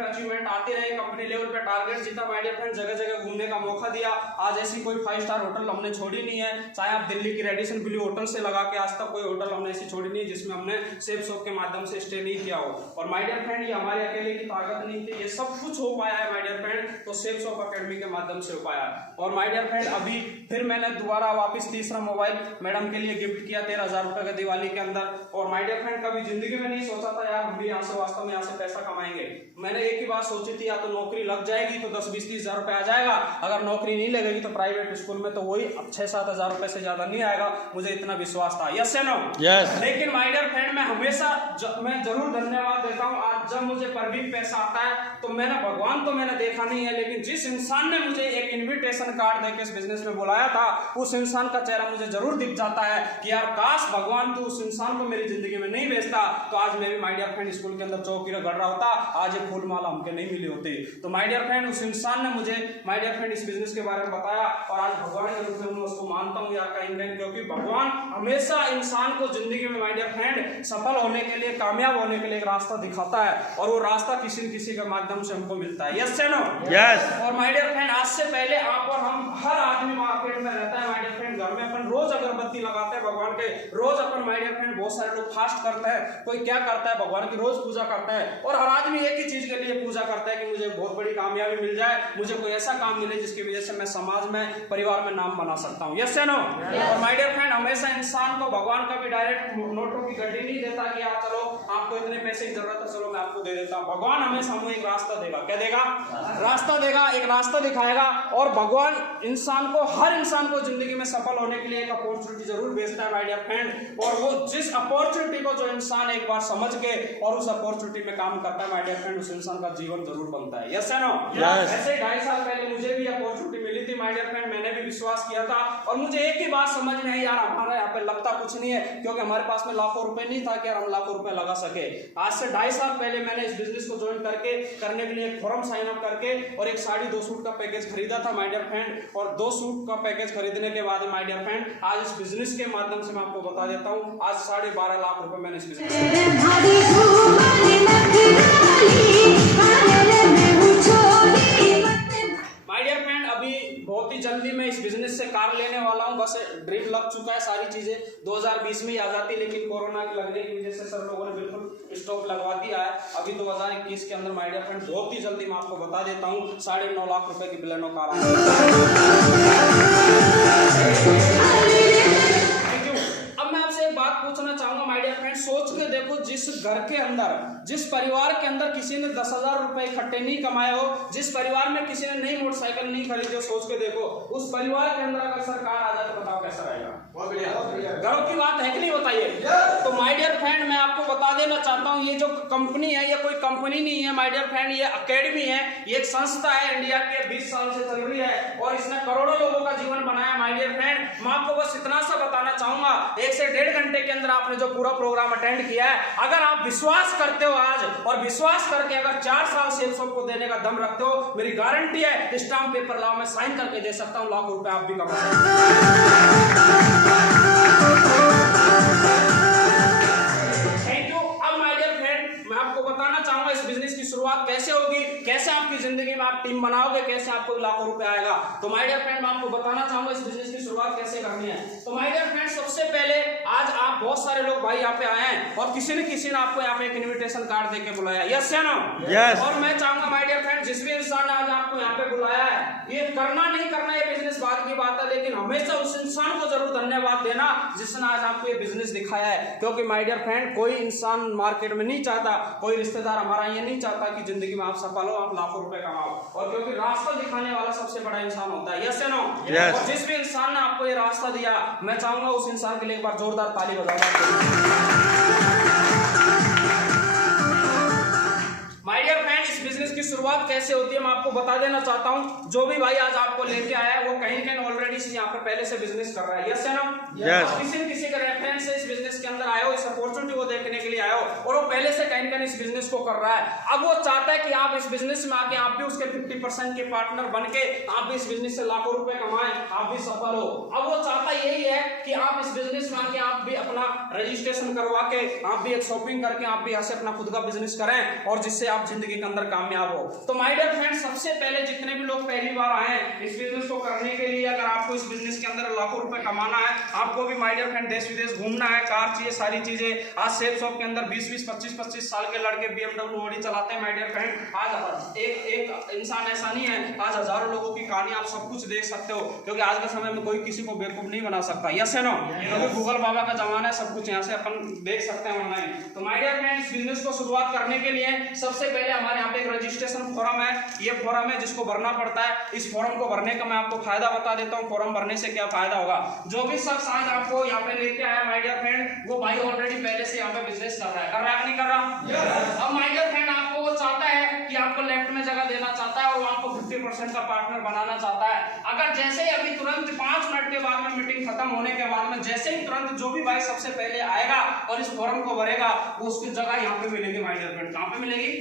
अचीवमेंट आते रहे। कंपनी लेवल पे टारगेट जीता। माय डियर फ्रेंड जगह जगह घूमने का मौका दिया। आज ऐसी कोई 5 स्टार होटल हमने छोड़ी नहीं है। चाहे आप दिल्ली की रेडिसन ब्लू होटल से लगा के आज तक कोई होटल हमने ऐसी छोड़ी नहीं है जिसमें हमने सेफ शॉप के माध्यम से स्टे नहीं किया हो। और माय डियर फ्रेंड ये हमारे अकेले की ताकत नहीं थी, ये सब कुछ हो पाया है माय डियर फ्रेंड तो सेफ शॉप अकेडमी के माध्यम से हो पाया। और माय डियर फ्रेंड अभी फिर मैंने दोबारा वापस तीसरा मोबाइल मैडम के लिए गिफ्ट किया 13,000 रुपए का दिवाली के अंदर। और माय डियर फ्रेंड कभी जिंदगी में नहीं सोचा था यार हम भी यहाँ से वास्तव में यहाँ से पैसा कमाएंगे। मैंने एक ही बात सोची थी, या तो नौकरी लग जाएगी तो 10-20-30 हजार रुपए आ जाएगा। अगर नौकरी नहीं लगेगी तो प्राइवेट स्कूल में तो वही 6-7 हजार रुपए से ज्यादा नहीं आएगा। मुझे इतना विश्वास था। यस या नो? यस। लेकिन माय डियर फ्रेंड मैं हमेशा मैं जरूर धन्यवाद देता हूँ। आज जब मुझे पर वीक पैसा आता है तो मैंने भगवान तो मैंने देखा नहीं है, लेकिन जिस इंसान ने मुझे एक इन्विटेशन कार्ड देकर इस बिजनेस में बुलाया था उस इंसान का चेहरा मुझे जरूर दिख जाता है कि यार काश भगवान तू उस इंसान को मेरी जिंदगी में नहीं भेजता तो आज मैं भी माय डियर फ्रेंड स्कूल के अंदर चौकी गढ़ रहा होता, आज ये फूल माला हमके नहीं मिली होती। तो माय डियर फ्रेंड उस इंसान ने मुझे माय डियर फ्रेंड इस बिजनेस के बारे में बताया और आज भगवान के रूप में मैं उसको मानता हूँ यार कहीं नहीं, क्योंकि भगवान हमेशा इंसान को जिंदगी में माय डियर फ्रेंड सफल होने के लिए, कामयाब होने के लिए एक रास्ता दिखाता है और वो रास्ता किसी न किसी के माध्यम से हमको मिलता है। यस या नो? यस। और माय डियर फ्रेंड आज से पहले आप और हम हर आदमी मार्केट में रहता है माय डियर फ्रेंड, घर में अपन रोज अगरबत्ती लगाते हैं भगवान के, रोज अपन माय डियर फ्रेंड बहुत सारे लोग फास्ट करते हैं, कोई क्या करता है भगवान की रोज पूजा करता है और हर आदमी एक ही चीज के लिए पूजा करता है कि मुझे बहुत बड़ी कामयाबी मिल जाए, मुझे कोई ऐसा काम मिले जिसकी वजह से मैं समाज में, परिवार में नाम बना सकता हूँ। यस या नो? और माय डियर फ्रेंड हमेशा इंसान को भगवान का भी डायरेक्ट नोटों की गड्डी नहीं देता कि आप चलो आपको इतने पैसे की जरूरत है चलो मैं आपको दे देता हूँ। भगवान हमेशा हमें एक रास्ता देगा। क्या देगा? रास्ता देगा, एक रास्ता दिखाएगा। और भगवान इंसान को, हर इंसान को जिंदगी में सफल होने के लिए एक अपॉर्चुनिटी जरूर भेजता है माय डियर फ्रेंड। और वो जिस अपॉर्चुनिटी को जो इंसान एक बार समझ के और उस अपॉर्चुनिटी में काम करता है माय डियर फ्रेंड उस इंसान का जीवन जरूर बनता है। यस या नो? ऐसे 2.5 साल पहले मुझे भी अपॉर्चुनिटी मिली थी माय डियर फ्रेंड, मैंने भी विश्वास किया था और मुझे एक ही बात समझ में आई यार हमारे यहाँ पे लगता कुछ नहीं है, क्योंकि हमारे पास में लाखों रुपए नहीं था कि यार हम लाखों रुपए लगा सके। आज से 2.5 साल पहले मैंने इस बिजनेस को ज्वाइन करने के लिए एक फॉर्म साइन अप करके और एक साड़ी 2 सूट का पैकेज खरीदा था माय डियर फ्रेंड। और 2 सूट का पैकेज खरीदने के बाद माय डियर फ्रेंड आज इस बिजनेस के माध्यम से मैं आपको बता देता हूँ आज 12.5 लाख रुपए मैंने इस बिजनेस माय डियर फ्रेंड। अभी बहुत ही जल्दी मैं इस बिजनेस से कार लेने वाला हूं, बस ड्रीम लग चुका है, सारी चीजें 2020 में ही आ जाती, लेकिन कोरोना के लगने की वजह से सर लोगों ने बिल्कुल स्टॉप लगवा दिया है। अभी 2021 के अंदर माय डियर फ्रेंड बहुत ही जल्दी मैं आपको बता देता हूं 9.5 लाख रुपए की बिलेनो कार पूछना चाहूंगा माय डियर फ्रेंड, सोच के देखो जिस घर के अंदर, जिस परिवार के अंदर किसी ने 10,000 रुपए इकट्ठे नहीं कमाए हो, जिस परिवार में किसी ने नई मोटरसाइकिल नहीं खरीदी हो, सोच के देखो उस परिवार के अंदर अगर सरकार आ जाए तो बताओ कैसा रहेगा? गर्व की बात है कि नहीं बताइए? तो माय डियर फ्रेंड मैं आपको बता देना चाहता हूँ ये जो कंपनी है ये कोई कंपनी नहीं है माय डियर फ्रेंड, ये अकेडमी है, ये एक संस्था है, इंडिया के 20 साल से चल रही है और इसने करोड़ों लोगों का जीवन बनाया माय डियर फ्रेंड। मैं आपको बस इतना सा बताना चाहूंगा 1 से 1.5 घंटे के अंदर आपने जो पूरा प्रोग्राम अटेंड किया है, अगर आप विश्वास करते हो आज और विश्वास करके अगर 4 साल सेल्स को देने का दम रखते हो, मेरी गारंटी है स्टाम्प पेपर लाओ मैं साइन करके दे सकता हूं, लाखों रुपए आप भी कमा सकते हो। शुरुआत कैसे होगी, कैसे आपकी जिंदगी में आप टीम बनाओगे, कैसे आपको लाखों रुपए आएगा। तो माय डियर फ्रेंड मैं आपको बताना चाहूंगा इस बिजनेस की शुरुआत कैसे करनी है। तो माय डियर फ्रेंड सबसे पहले आज आप बहुत सारे लोग भाई यहाँ पे आए हैं और किसी ने आपको यहाँ पे एक इन्विटेशन कार्ड देके बुलाया। यस या नो? यस। और मैं चाहूंगा माय डियर फ्रेंड जिस भी इंसान ने आज आपको यहाँ पे बुलाया है, ये करना नहीं करना ये बिजनेस बात की बात है, लेकिन हमेशा उस इंसान को जरूर धन्यवाद देना जिसने आज आपको ये बिजनेस दिखाया है। क्योंकि माय डियर फ्रेंड कोई इंसान मार्केट में नहीं चाहता, कोई रिश्तेदार हमारा ये नहीं चाहता कि जिंदगी में आप सफल हो, आप लाखों रुपए कमाओ। और क्योंकि रास्ता दिखाने वाला सबसे बड़ा इंसान होता है, यस या नो? और जिस भी इंसान ने आपको ये रास्ता दिया, मैं चाहूंगा उस इंसान के लिए एक बार जोरदार ताली बजाओ। माय डियर फ्रेंड, इस बिजनेस की शुरुआत कैसे होती है मैं आपको बता देना चाहता हूं। जो भी भाई आज आपको लेके आया है वो कहीं न कहीं ऑलरेडी यहाँ पर पहले से बिजनेस कर रहा है, यस या नो? किसी का रेफरेंस से इस बिजनेस के अंदर आए हो, इस अपॉर्चुनिटी को देखने के लिए आए हो और वो पहले से कहीं न कहीं इस बिजनेस को कर रहा है। अब वो चाहता है कि आप इस बिजनेस में आके आप भी उसके 50% के पार्टनर बन के आप भी इस बिजनेस से लाखों रुपए कमाएं, आप भी सफल हो। अब वो चाहता यही है कि आप इस बिजनेस में आके आप भी अपना रजिस्ट्रेशन करवा के आप भी एक शॉपिंग करके आप भी ऐसे अपना खुद का बिजनेस करें और जिससे आप जिंदगी के अंदर कामयाब हो। तो माय डियर फ्रेंड्स, सबसे पहले जितने भी लोग पहली बार आए हैं इस बिजनेस को करने के लिए, अगर आपको इस बिजनेस के अंदर लाखों रुपए कमाना है, आपको भी माय डियर फ्रेंड देश विदेश घूमना है, कार चाहिए, सारी चीजें। आज सेल शॉप के अंदर 20-20, 25-25 साल के लड़के BMW ऑडी चलाते हैं माय डियर फ्रेंड। आज एक इंसान ऐसा नहीं है, आज हजारों लोगों की कहानी आप सब कुछ देख सकते हो, क्योंकि आज के समय में कोई किसी को बेवकूफ नहीं बना सकता, यस है नो? क्योंकि गूगल बाबा का जमाना है, सब कुछ यहाँ से अपन देख सकते हैं ऑनलाइन। तो माय डियर फ्रेंड, इस बिजनेस को शुरुआत करने के लिए सबसे पहले हमारे यहाँ पे एक रजिस्ट्रेशन फॉर्म है, ये फॉर्म है जिसको भरना पड़ता है। इस फॉर्म को भरने का मैं आपको फायदा बता देता हूँ, फॉर्म भरने से क्या फायदा होगा। जो भी शख्स आज आपको यहाँ पे लेके आया माय डियर फ्रेंड, वो भाई ऑलरेडी पहले से यहाँ पे बिजनेस कर रहा है नहीं कर रहा? अब माय डियर फ्रेंड, आपको वो चाहता है कि आपको लेफ्ट में जगह देना चाहता है और वो आपको 50% का पार्टनर बनाना चाहता है। अगर जैसे ही अभी तुरंत 5 मिनट के बाद में मीटिंग खत्म होने के बाद में जैसे ही तुरंत जो भी भाई सबसे पहले आएगा और इस फॉर्म को भरेगा, वो उसकी जगह यहाँ पे मिलेगी माय डियर फ्रेंड। कहाँ पे मिलेगी?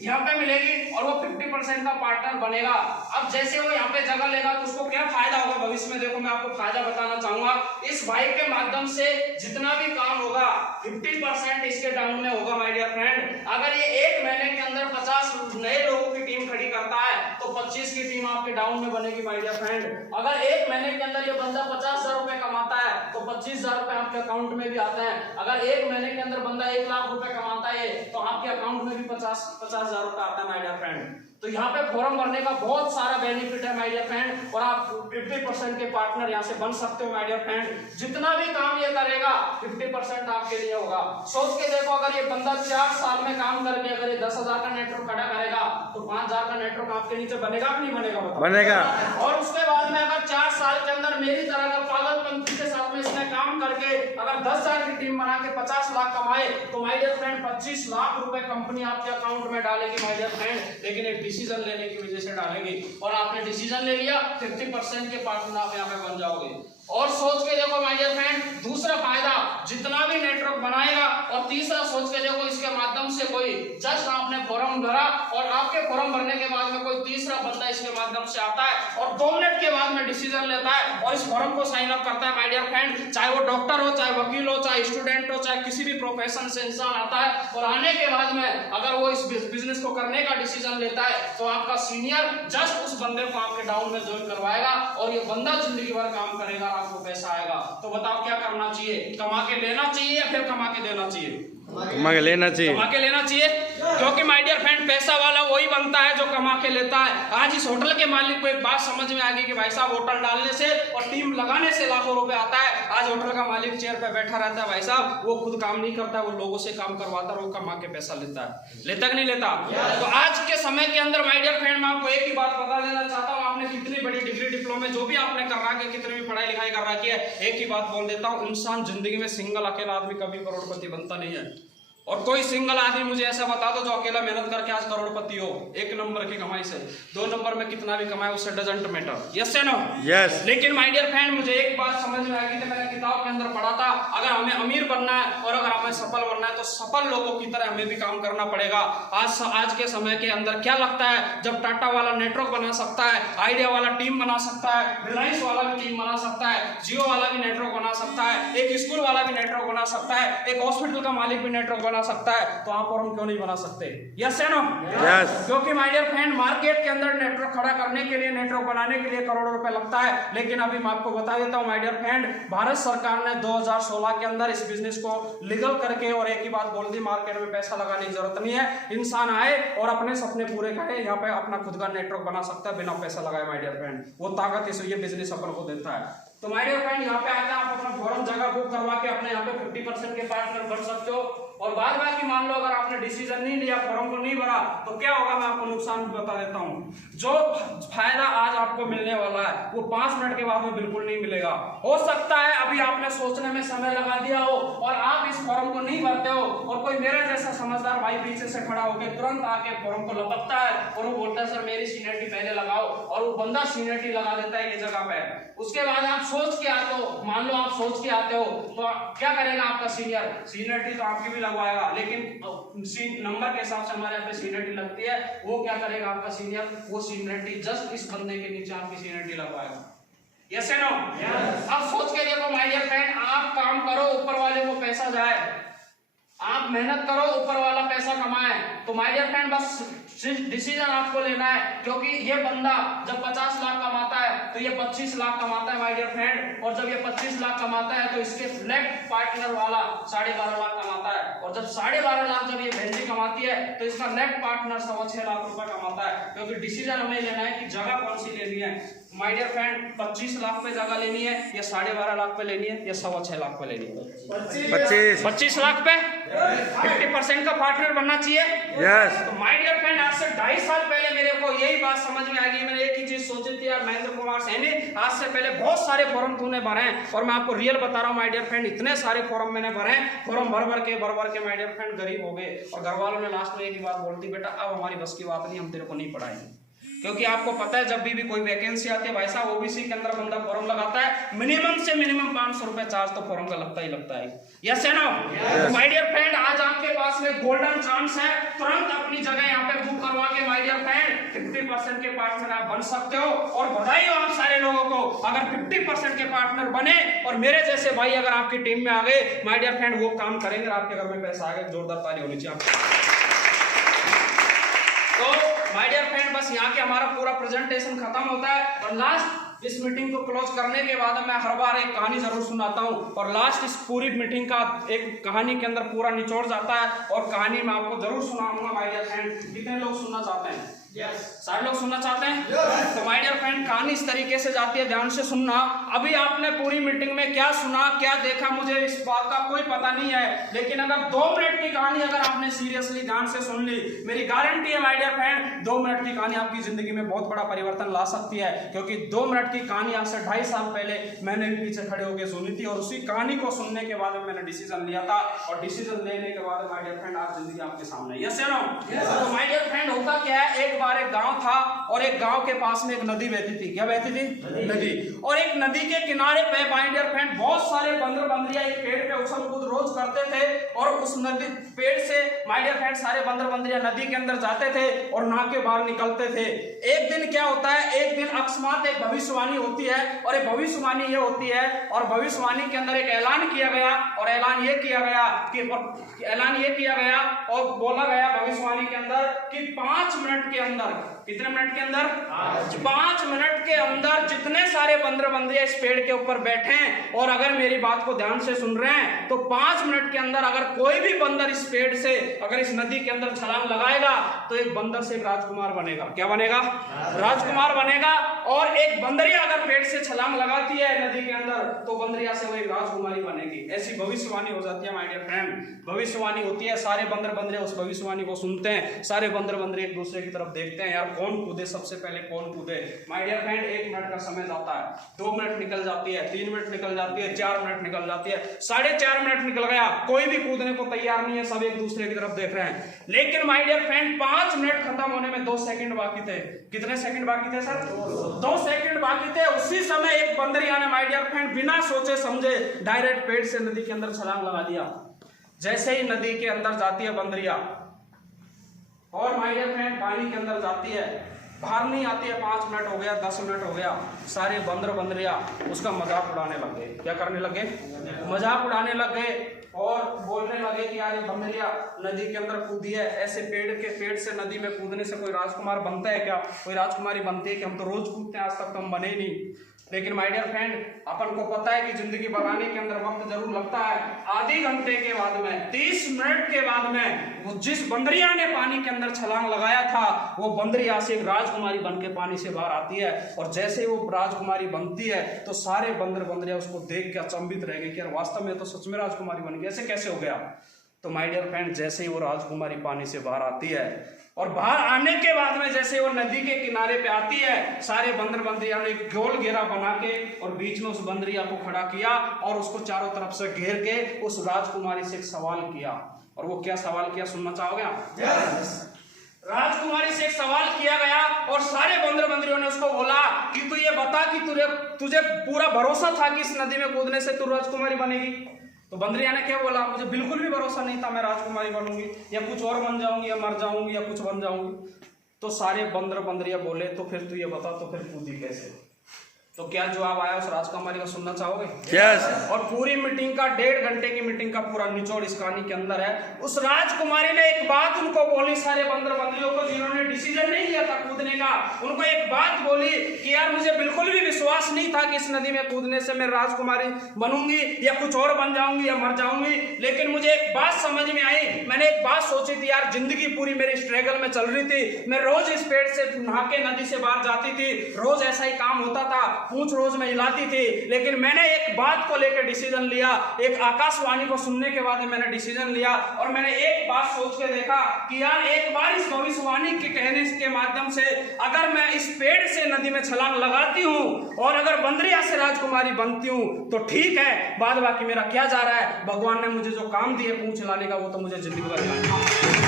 यहाँ पे मिलेगी और वो 50% का पार्टनर बनेगा। अब जैसे वो यहाँ पे जगह लेगा तो उसको क्या फायदा होगा भविष्य में? देखो मैं आपको फायदा बताना चाहूंगा। इस भाई के माध्यम से जितना भी काम होगा 50% इसके डाउन में होगा माय डियर फ्रेंड। अगर ये एक महीने के अंदर 50 नए लोगों की टीम खड़ी करता है तो 25 की टीम आपके डाउन में बनेगी माय डियर फ्रेंड। अगर एक महीने के अंदर ये बंदा 50,000 रुपए कमाता है तो 25,000 रुपए आपके अकाउंट में भी आते हैं। अगर एक महीने के अंदर बंदा 1 लाख रुपए कमाता है तो आपके अकाउंट में भी 50,000 रुपए आता है माय डियर फ्रेंड। तो यहाँ पे फॉर्म भरने का बहुत सारा बेनिफिट है माय डियर फ्रेंड, और आप 50% के पार्टनर यहाँ से बन सकते हो माय डियर फ्रेंड। जितना भी काम ये करेगा 50% आपके लिए होगा। सोच के देखो, अगर ये बंदा 4 साल में काम करके अगर ये 10,000 का नेटवर्क खड़ा करेगा तो 5,000 का नेटवर्क आपके नीचे बनेगा कि नहीं बनेगा? बनेगा। और उसके बाद में अगर 4 साल के अंदर मेरी तरह का पागलपंथी के साथ में इसने काम करके अगर 10,000 की टीम बना के 50 लाख कमाए तो माय डियर फ्रेंड 25 लाख रुपए कंपनी आपके अकाउंट में डालेगी माय डियर फ्रेंड। लेकिन एक डिसीजन लेने की वजह से डालेगी, और आपने डिसीजन ले लिया 50% के पार्टनर आप यहाँ पे बन जाओगे। और सोच के देखो माय डियर फ्रेंड, दूसरा फायदा जितना भी नेटवर्क बनाएगा, और तीसरा सोच के देखो इसके माध्यम से कोई जस्ट आपने फॉर्म भरा और आपके फॉर्म भरने के बाद में कोई तीसरा बंदा इसके माध्यम से आता है और 2 मिनट के बाद में डिसीजन लेता है और इस फॉर्म को साइन अप करता है माय डियर फ्रेंड। चाहे वो डॉक्टर हो, चाहे वकील हो, चाहे स्टूडेंट हो, चाहे किसी भी प्रोफेशन से इंसान आता है, और आने के बाद में अगर वो इस बिजनेस को करने का डिसीजन लेता है तो आपका सीनियर जस्ट उस बंदे को आपके डाउन में ज्वाइन करवाएगा और ये बंदा जिंदगी भर काम करेगा, आपको पैसा आएगा। तो बताओ क्या करना चाहिए? कमा के लेना चाहिए या फिर कमा के देना चाहिए? कमा के लेना चाहिए। कमा के लेना चाहिए, क्योंकि माय डियर फ्रेंड पैसा वाला वही बनता है जो कमा के लेता है। आज इस होटल के मालिक को एक बात समझ में आ गई कि भाई साहब होटल डालने से और टीम लगाने से लाखों रुपए आता है। आज होटल का मालिक चेयर पे बैठा रहता है, भाई साहब वो खुद काम नहीं करता, वो लोगों से काम करवाता है, वो कमा के पैसा लेता है। लेता कि नहीं लेता? तो आज के समय के अंदर माय डियर फ्रेंड मैं आपको एक ही बात बता देना चाहता हूँ, आपने कितनी बड़ी डिग्री डिप्लोमा जो भी आपने कर रखा है, कितनी भी पढ़ाई लिखाई कर रखी है, एक ही बात बोल देता हूँ, इंसान जिंदगी में सिंगल अकेला आदमी कभी करोड़पति बनता नहीं है। और कोई सिंगल आदमी मुझे ऐसा बता दो जो अकेला मेहनत करके आज करोड़पति हो, 1 नंबर की कमाई से। 2 नंबर में कितना भी कमाए उससे डजंट मैटर, यस या नो? यस। लेकिन माय डियर फ्रेंड मुझे एक बात समझ में आ गई थी, मैंने किताब के अंदर पढ़ा था, अगर हमें अमीर बनना है और अगर हमें सफल बनना है तो सफल लोगों की तरह हमें भी काम करना पड़ेगा। आज के समय के अंदर क्या लगता है, जब टाटा वाला नेटवर्क बना सकता है, आइडिया वाला टीम बना सकता है, रिलायंस वाला भी टीम बना सकता है, जियो वाला भी नेटवर्क बना सकता है, एक स्कूल वाला भी नेटवर्क बना सकता है, एक हॉस्पिटल का मालिक भी नेटवर्क बना सकता है, तो आप और हम क्यों नहीं बना सकते? यस या नो? यस। क्योंकि माय डियर फ्रेंड मार्केट के अंदर नेटवर्क खड़ा करने के लिए, नेटवर्क बनाने के लिए करोड़ों रुपए लगता है। लेकिन अभी मैं आपको बता देता हूं माय डियर फ्रेंड, भारत सरकार ने 2016 के अंदर इस बिजनेस को लीगल करके और एक ही बात बोल दी, मार्केट में पैसा लगाने की जरूरत नहीं है, इंसान आए और अपने सपने पूरे करे, यहाँ पे अपना खुद का नेटवर्क बना सकता है बिना पैसा लगाए माय डियर फ्रेंड। वो ताकत इस ये बिजनेस अपन को देता है। तो माय डियर फ्रेंड यहाँ पे आकर आप अपना फॉर्म जगह बुक करवा के अपने यहाँ पे 50% के पार्टनर बन सकते हो, और बाद बाकी मान लो अगर आपने डिसीजन नहीं लिया, फॉर्म को नहीं भरा, तो क्या होगा मैं आपको नुकसान भी बता देता हूँ। जो फायदा आज आपको मिलने वाला है वो 5 मिनट के बाद में बिल्कुल नहीं मिलेगा। हो सकता है अभी आपने सोचने में समय लगा दिया हो और आप इस फॉर्म को नहीं भरते हो और कोई मेरा जैसा समझदार भाई पीछे से खड़ा होकर तुरंत आके फॉर्म को लपकता है और वो बोलता है सर मेरी सीनियरिटी पहले लगाओ, और वो बंदा सीनियरिटी लगा देता है ये जगह पे। उसके बाद आप सोच के आते हो, मान लो आप सोच के आते हो, तो क्या करेगा आपका सीनियरिटी तो आपकी भी लगवाएगा, लेकिन नंबर के हिसाब से हमारे यहाँ पे सीनियरिटी लगती है। वो क्या करेगा आपका सीनियर, वो सीनियरिटी जस्ट इस बंदे के नीचे आपकी सीनियरिटी लगवाएगा। यस या नो? अब सोच के देखो माय डियर फ्रेंड, आप काम करो ऊपर वाले को पैसा जाए, आप मेहनत करो ऊपर वाला पैसा कमाए। तो माय डियर फ्रेंड बस डिसीजन आपको लेना है, क्योंकि ये बंदा जब 50 लाख कमाता है तो ये 25 लाख कमाता है माय डियर फ्रेंड, और जब ये 25 लाख कमाता है तो इसके लेफ्ट पार्टनर वाला 12.5 लाख कमाता है, और जब 12.5 लाख जब ये बहन कमाती है तो इसका लेफ्ट पार्टनर 6.25 लाख रुपए कमाता है। क्योंकि डिसीजन हमें लेना है कि जगह कौन सी लेनी है माय डियर फ्रेंड, 25 लाख पे जगह लेनी है या 12.5 लाख पे लेनी है या 6.25 लाख पे लेनी है? 25 लाख पे 50% का पार्टनर बनना चाहिए। यस। तो माय डियर फ्रेंड आज से 2.5 साल पहले मेरे को यही बात समझ में आ गई। मैंने एक ही चीज सोची थी यार, महेंद्र कुमार सैनी आज से पहले बहुत सारे फॉर्म तूने भरे हैं, और मैं आपको रियल बता रहा हूँ माय डियर फ्रेंड, इतने सारे फॉर्म मैंने भरे हैं, फॉर्म भर के माय डियर फ्रेंड गरीब हो गए, और घर वालों ने लास्ट में एक ही बात बोल दी, बेटा अब हमारी बस की बात नहीं, हम तेरे को नहीं पढ़ाएंगे। क्योंकि आपको पता है जब भी कोई वैकेंसी आती है भाई साहब, ओबीसी के अंदर बंदा फॉर्म लगाता है, मिनिमम से मिनिमम 500 रुपए चार्ज तो फॉर्म का लगता ही लगता है। यस या नो? माय डियर फ्रेंड आज आपके पास में गोल्डन चांस है, तुरंत अपनी जगह यहाँ पे बुक करवा के माय डियर फ्रेंड 50% के पार्टनर आप बन सकते हो। और बधाई हो आप सारे लोगों को अगर 50% के पार्टनर बने, और मेरे जैसे भाई अगर आपकी टीम में आ गए माय डियर फ्रेंड, वो काम करेंगे, आपके घर में पैसा आ गया, जोरदार ताली होनी चाहिए। तो माय डियर फ्रेंड बस यहाँ के हमारा पूरा प्रेजेंटेशन खत्म होता है, और लास्ट इस मीटिंग को क्लोज करने के बाद मैं हर बार एक कहानी जरूर सुनाता हूँ, और लास्ट इस पूरी मीटिंग का एक कहानी के अंदर पूरा निचोड़ जाता है, और कहानी मैं आपको जरूर सुनाऊंगा माय डियर फ्रेंड। कितने लोग सुनना चाहते हैं? सारे लोग सुनना चाहते हैं? तो माय डियर फ्रेंड कहानी इस तरीके से जाती है, ध्यान से सुनना। अभी आपने पूरी मीटिंग में क्या सुना क्या देखा मुझे इस बात का कोई पता नहीं है, लेकिन अगर 2 मिनट की कहानी अगर आपने सीरियसली ध्यान से सुन ली, मेरी गारंटी है माय डियर फ्रेंड 2 मिनट की कहानी आपकी जिंदगी में बहुत बड़ा परिवर्तन ला सकती है। क्योंकि 2 मिनट की कहानी आज से 2.5 साल पहले मैंने भी पीछे खड़े होकर सुनी थी, और उसी कहानी को सुनने के बाद मैंने डिसीजन लिया था, और डिसीजन लेने के बाद माय डियर फ्रेंड आज जिंदगी आपके सामने। यस या नो? तो माय डियर फ्रेंड होता क्या है, एक बार एक गांव था, और एक गांव के पास में एक नदी बहती थी। क्या बहती थी? नदी। और एक नदी के किनारे पे माय डियर फ्रेंड बहुत सारे बंदर बंदरिया एक पेड़ पे उछल कूद रोज करते थे, और उस नदी पेड़ से माय डियर फ्रेंड सारे बंदर बंदरिया नदी के अंदर जाते थे और नहा के बाहर निकलते थे। एक दिन क्या होता है, एक दिन अकस्मात एक भविष्यवाणी होती है, और एक भविष्यवाणी ये होती है, और भविष्यवाणी के अंदर एक ऐलान किया गया, और ऐलान ये किया गया और बोला गया भविष्यवाणी के अंदर कि 5 मिनट के अंदर, कितने मिनट के अंदर? 5 मिनट के अंदर जितने सारे बंदर बंदरिया इस पेड़ के ऊपर बैठे हैं, और अगर मेरी बात को ध्यान से सुन रहे हैं, तो 5 मिनट के अंदर अगर कोई भी बंदर इस पेड़ से अगर इस नदी के अंदर छलांग लगाएगा तो एक बंदर से एक राजकुमार बनेगा। क्या बनेगा? राजकुमार बनेगा। और एक बंदरिया अगर पेड़ से छलांग लगाती है नदी के अंदर तो बंदरिया से वो एक राजकुमारी बनेगी। ऐसी भविष्यवाणी हो जाती है माय डियर फ्रेंड, भविष्यवाणी होती है। सारे बंदर बंदरिया उस भविष्यवाणी को सुनते हैं, सारे बंदर बंदरिया एक दूसरे की तरफ देखते हैं, यार कौन कूदे सबसे पहले, कौन कूदे। माय डियर फ्रेंड 1 मिनट का समय जाता है, 2 मिनट निकल जाती है, 3 मिनट निकल जाती है, 4 मिनट निकल जाती है, 4.5 मिनट निकल गया, कोई भी कूदने को तैयार नहीं है, सब एक दूसरे की तरफ देख रहे हैं। लेकिन माय डियर फ्रेंड 5 मिनट खत्म होने में 2 सेकंड बाकी थे। कितने सेकंड बाकी थे सर? 2 सेकंड बाकी थे। उसी समय एक बंदरिया ने माय डियर फ्रेंड बिना सोचे समझे डायरेक्ट पेड़ से नदी के अंदर छलांग लगा दिया। जैसे ही नदी के अंदर जाती है बंदरिया, और माय डियर फ्रेंड पानी के अंदर जाती है, बाहर नहीं आती है, 5 मिनट हो गया, 10 मिनट हो गया, सारे बंदर बंदरिया उसका मजाक उड़ाने लग गए। क्या करने लग गए? मजाक उड़ाने लग गए, और बोलने लगे कि यार ये बंदरिया नदी के अंदर कूदी है, ऐसे पेड़ से नदी में कूदने से कोई राजकुमार बनता है क्या? कोई राजकुमारी बनती है कि? हम तो रोज कूदते हैं, आज तक तो हम बने ही नहीं। लेकिन माय डियर फ्रेंड अपन को पता है कि जिंदगी बनाने के अंदर वक्त जरूर लगता है। आधे घंटे के बाद में, 30 मिनट के बाद में, वो जिस बंदरिया ने पानी के अंदर छलांग लगाया था वो बंदरिया से एक राजकुमारी बन के पानी से बाहर आती है, और जैसे वो राजकुमारी बनती है तो सारे बंदर बंदरिया उसको देख के अचंभित रह गए कि यार वास्तव में तो सच में राजकुमारी बन गई, ऐसे कैसे हो गया? तो माय डियर फ्रेंड, जैसे ही वो राजकुमारी पानी से बाहर आती है और बाहर आने के बाद में जैसे वो नदी के किनारे पे आती है, सारे बंदर बंदरिया ने एक गोल घेरा बना के और बीच में उस बंदरिया को खड़ा किया और उसको चारों तरफ से घेर के उस राजकुमारी से एक सवाल किया। और वो क्या सवाल किया, सुनना चाहोगे आप? राजकुमारी से एक सवाल किया गया और सारे बंदर बंदरियों ने उसको बोला कि तू ये बता कि तुझे पूरा भरोसा था कि इस नदी में कूदने से तू राजकुमारी बनेगी? तो बंदरिया ने क्या बोला, मुझे बिल्कुल भी भरोसा नहीं था मैं राजकुमारी बनूंगी, या कुछ और बन जाऊंगी, या मर जाऊंगी, या कुछ बन जाऊंगी। तो सारे बंदर बंदरिया बोले तो फिर तू ये बता, तो फिर कूदी कैसे? तो क्या जवाब आया उस राजकुमारी का, सुनना चाहोगे? यस। और पूरी मीटिंग का 1.5 घंटे की मीटिंग का पूरा निचोड़ इस कहानी के अंदर है। उस राजकुमारी ने एक बात उनको बोली, सारे बंदर बंदरियों को जिन्होंने डिसीजन नहीं लिया था कूदने का, उनको एक बात बोली कि यार मुझे बिल्कुल भी विश्वास नहीं था कि इस नदी में कूदने से मैं राजकुमारी बनूंगी या कुछ और बन जाऊंगी या मर जाऊंगी, लेकिन मुझे एक बात समझ में आई। मैंने एक बात सोची थी यार, जिंदगी पूरी मेरी स्ट्रगल में चल रही थी, मैं रोज इस पेड़ से नहा के नदी से बाहर जाती थी, रोज ऐसा ही काम होता था, पूंछ रोज में हिलाती थी, लेकिन मैंने एक बात को लेकर डिसीजन लिया। एक आकाशवाणी को सुनने के बाद मैंने डिसीजन लिया और मैंने एक बात सोच के देखा कि यार एक बार इस भविष्यवाणी के कहने के माध्यम से अगर मैं इस पेड़ से नदी में छलांग लगाती हूं और अगर बंदरिया से राजकुमारी बनती हूं तो ठीक है, बाद बाकी मेरा क्या जा रहा है। भगवान ने मुझे जो काम दिए पूंछ हिलाने का, वो तो मुझे जिंदगी भर